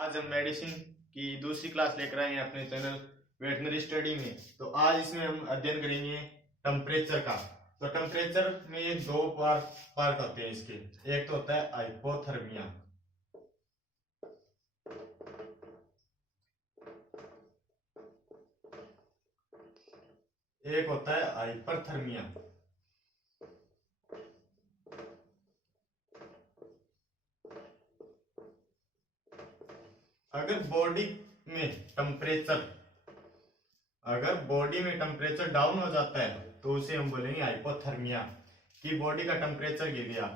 आज हम मेडिसिन की दूसरी क्लास लेकर आए हैं अपने चैनल वेटनरी स्टडी में। तो आज इसमें हम अध्ययन करेंगे टेम्परेचर का। तो टेम्परेचर में ये दो पार्ट होते हैं इसके। एक तो होता है हाइपोथर्मिया, एक होता है हाइपरथर्मिया। अगर बॉडी में टेम्परेचर डाउन हो जाता है तो उसे हम बोलेंगे हाइपोथर्मिया, कि बॉडी का टेम्परेचर गिर गया।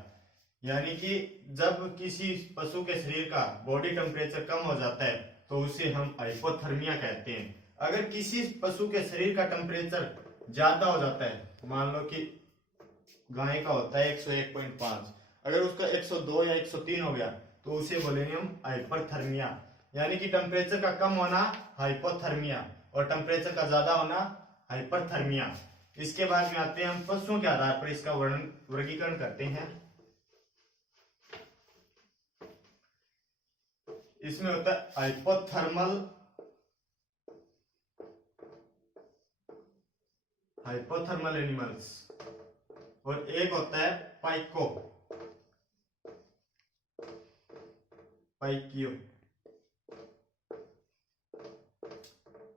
यानी कि जब किसी पशु के शरीर का बॉडी टेम्परेचर कम हो जाता है तो उसे हम हाइपोथर्मिया कहते हैं। अगर किसी पशु के शरीर का टेम्परेचर ज्यादा हो जाता है, मान लो कि गाय का होता है 101.5, अगर उसका 102 या 103 हो गया तो उसे बोलेंगे हम हाइपरथर्मिया। यानी कि टेम्परेचर का कम होना हाइपोथर्मिया और टेम्परेचर का ज्यादा होना हाइपरथर्मिया। इसके बाद में आते हैं हम पशुओं के आधार पर इसका वर्गीकरण करते हैं। इसमें होता है हाइपोथर्मल एनिमल्स और एक होता है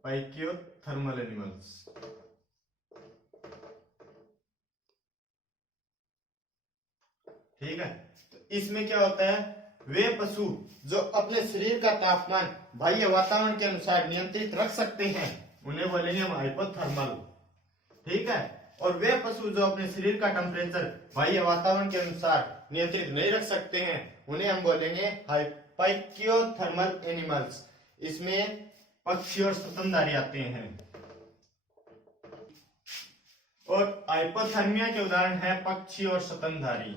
पाइकियोथर्मल एनिमल्स। ठीक है, तो इसमें क्या होता है, वे पशु जो अपने शरीर का तापमान बाह्य वातावरण के अनुसार नियंत्रित रख सकते हैं उन्हें बोलेंगे हम हाइपोथर्मल। ठीक है, और वे पशु जो अपने शरीर का टेम्परेचर बाह्य वातावरण के अनुसार नियंत्रित नहीं रख सकते हैं उन्हें हम बोलेंगे पाइकियोथर्मल एनिमल्स। इसमें पक्षी और स्तनधारी आते हैं। और हाइपोथर्मिया के उदाहरण है पक्षी और स्तनधारी।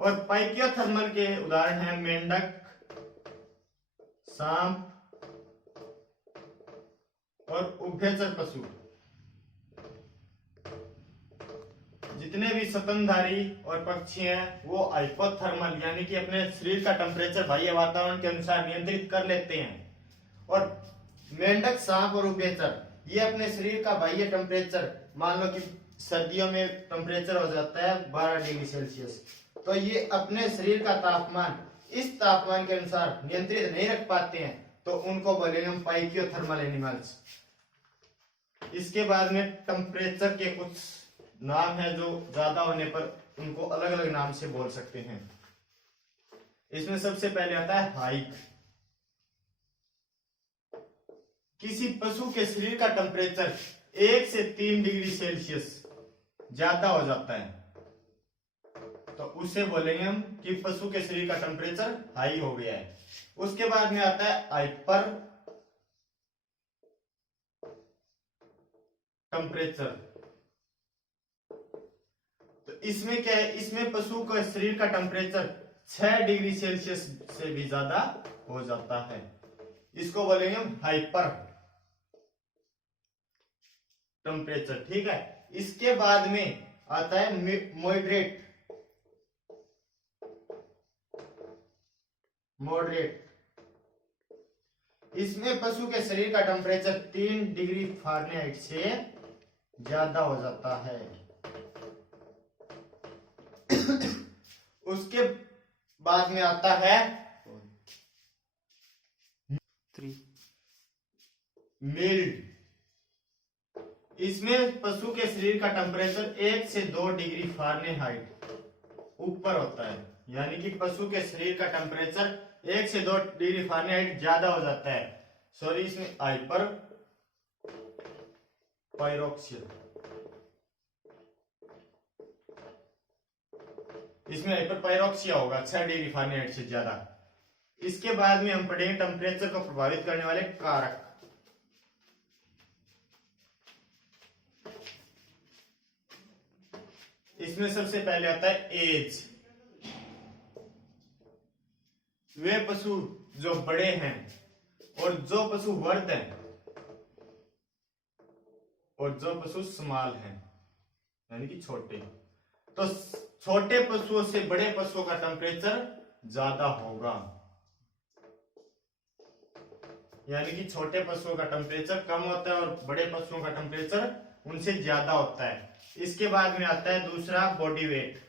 और पाइकियोथर्मल के उदाहरण है मेंढक, सांप और उभयचर पशु। जितने भी स्तनधारी और पक्षी हैं वो हाइपोथर्मल यानी कि अपने शरीर का टेम्परेचर बाह्य वातावरण के अनुसार नियंत्रित कर लेते हैं। और मेंढक, सांप और उभयचर ये अपने शरीर का बाह्य टेम्परेचर, मान लो कि सर्दियों में टेम्परेचर हो जाता है 12 डिग्री सेल्सियस, तो ये अपने शरीर का तापमान इस तापमान के अनुसार नियंत्रित नहीं रख पाते हैं, तो उनको बोलेंगे हम पाइकियोथर्मल एनिमल्स। इसके बाद में टेम्परेचर के कुछ नाम है जो ज्यादा होने पर उनको अलग अलग नाम से बोल सकते हैं। इसमें सबसे पहले आता है हाइक। किसी पशु के शरीर का टेम्परेचर 1 से 3 डिग्री सेल्सियस ज्यादा हो जाता है तो उसे बोलेंगे हम कि पशु के शरीर का टेम्परेचर हाई हो गया है। उसके बाद में आता है हाइपर टेम्परेचर। तो इसमें क्या है, इसमें पशु का शरीर का टेम्परेचर 6 डिग्री सेल्सियस से भी ज्यादा हो जाता है। इसको बोलेंगे हम हाइपर टेम्परेचर। ठीक है, इसके बाद में आता है मॉडरेट। इसमें पशु के शरीर का टेम्परेचर 3 डिग्री फ़ारेनहाइट से ज्यादा हो जाता है। उसके बाद में आता है मिल्ड। इसमें पशु के शरीर का टेम्परेचर 1 से 2 डिग्री फ़ारेनहाइट ऊपर होता है। यानी कि पशु के शरीर का टेम्परेचर 1 से 2 डिग्री फ़ारेनहाइट ज्यादा हो जाता है। सॉरी, इसमें हाइपर पायरोक्सिया, इसमें हाइपर पायरोक्सिया होगा 6 डिग्री फ़ारेनहाइट से ज्यादा। इसके बाद में हम पढ़ेंगे टेम्परेचर को प्रभावित करने वाले कारक। इसमें सबसे पहले आता है एज। वे पशु जो बड़े हैं और जो पशु वर्ध हैं और जो पशु स्मॉल हैं यानी कि छोटे, तो छोटे पशुओं से बड़े पशुओं का टेम्परेचर ज्यादा होगा, यानी कि छोटे पशुओं का टेम्परेचर कम होता है और बड़े पशुओं का टेम्परेचर उनसे ज्यादा होता है। इसके बाद में आता है दूसरा बॉडी वेट।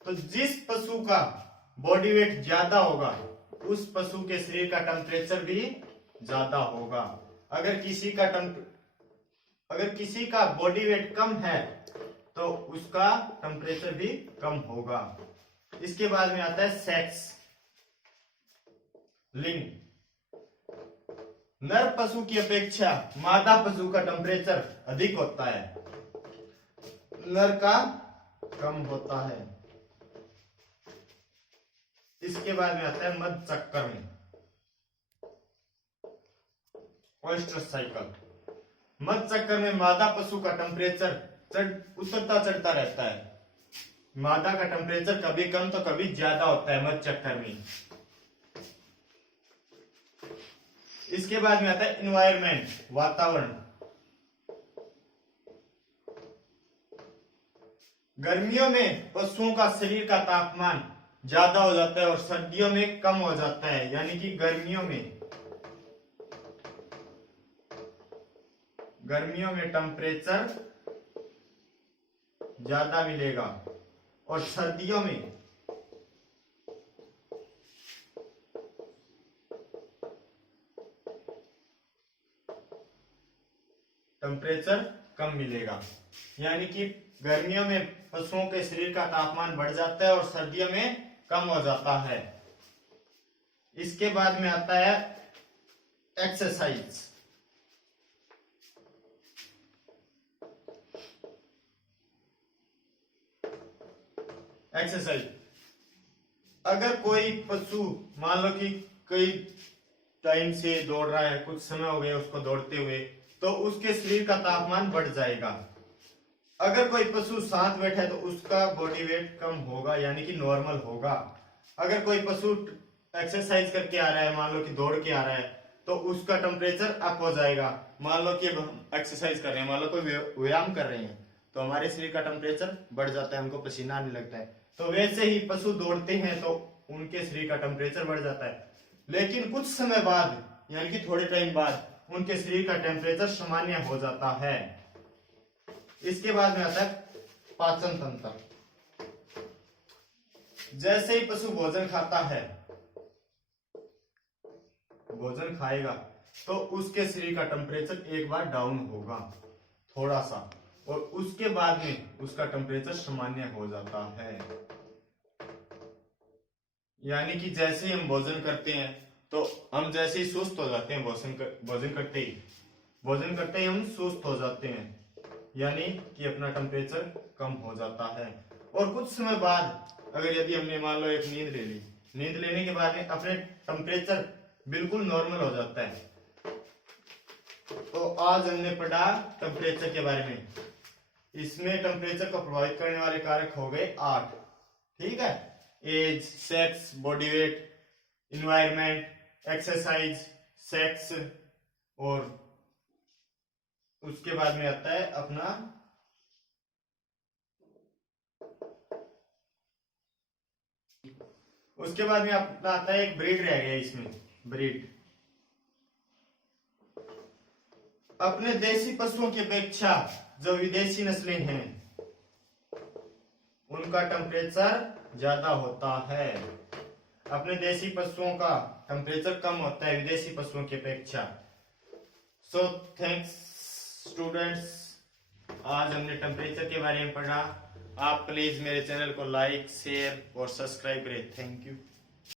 तो जिस पशु का बॉडी वेट ज्यादा होगा उस पशु के शरीर का टेम्परेचर भी ज्यादा होगा। अगर किसी का बॉडी वेट कम है तो उसका टेम्परेचर भी कम होगा। इसके बाद में आता है सेक्स, लिंग। नर पशु की अपेक्षा मादा पशु का टेम्परेचर अधिक होता है, नर का कम होता है। इसके बाद में आता है मध्य चक्कर में, ऑयस्टर साइकिल। मध्य चक्कर में मादा पशु का टेम्परेचर उतरता चढ़ता रहता है। मादा का टेम्परेचर कभी कम तो कभी ज्यादा होता है मध्य चक्कर में। इसके बाद में आता है एनवायरमेंट, वातावरण। गर्मियों में पशुओं का शरीर का तापमान ज्यादा हो जाता है और सर्दियों में कम हो जाता है, यानी कि गर्मियों में टेम्परेचर ज्यादा मिलेगा और सर्दियों में टेम्परेचर कम मिलेगा। यानी कि गर्मियों में पशुओं के शरीर का तापमान बढ़ जाता है और सर्दियों में कम हो जाता है। इसके बाद में आता है एक्सरसाइज। अगर कोई पशु मान लो कि कई टाइम से दौड़ रहा है, कुछ समय हो गया उसको दौड़ते हुए, तो उसके शरीर का तापमान बढ़ जाएगा। अगर कोई पशु शांत बैठा है तो उसका बॉडी वेट कम होगा, यानी कि नॉर्मल होगा। अगर कोई पशु एक्सरसाइज करके आ रहा है, मान लो कि दौड़ के आ रहा है, तो उसका टेम्परेचर अप हो जाएगा। मान लो कि हम एक्सरसाइज कर रहे हैं, मान लो कोई व्यायाम कर रहे हैं, तो हमारे शरीर का टेम्परेचर बढ़ जाता है, हमको पसीना आने लगता है। तो वैसे ही पशु दौड़ते हैं तो उनके शरीर का टेम्परेचर बढ़ जाता है, लेकिन कुछ समय बाद यानी कि थोड़े टाइम बाद उनके शरीर का टेम्परेचर सामान्य हो जाता है। इसके बाद में आता है पाचन तंत्र। जैसे ही पशु भोजन खाता है, भोजन खाएगा, तो उसके शरीर का टेम्परेचर एक बार डाउन होगा थोड़ा सा, और उसके बाद में उसका टेम्परेचर सामान्य हो जाता है। यानी कि जैसे ही हम भोजन करते हैं तो हम जैसे ही सुस्त हो जाते हैं, भोजन करते ही हम सुस्त हो जाते हैं, यानी कि अपना टेम्परेचर कम हो जाता है। और कुछ समय बाद अगर यदि हमने मान लो एक नींद ले ली, नींद लेने के बाद में अपने टेम्परेचर बिल्कुल नॉर्मल हो जाता है। तो आज हमने पढ़ा टेम्परेचर के बारे में। इसमें टेम्परेचर को प्रभावित करने वाले कारक हो गए 8। ठीक है, age, sex, body weight, environment, exercise, sex, और उसके बाद में आता है अपना आता है एक ब्रीड रह गया इसमें, ब्रीड। अपने देसी पशुओं की अपेक्षा जो विदेशी नस्लें हैं उनका टेम्परेचर ज्यादा होता है। अपने देसी पशुओं का टेम्परेचर कम होता है विदेशी पशुओं की अपेक्षा। सो थैंक्स स्टूडेंट्स, आज हमने टेम्परेचर के बारे में पढ़ा। आप प्लीज मेरे चैनल को लाइक, शेयर और सब्सक्राइब करें। Thank you.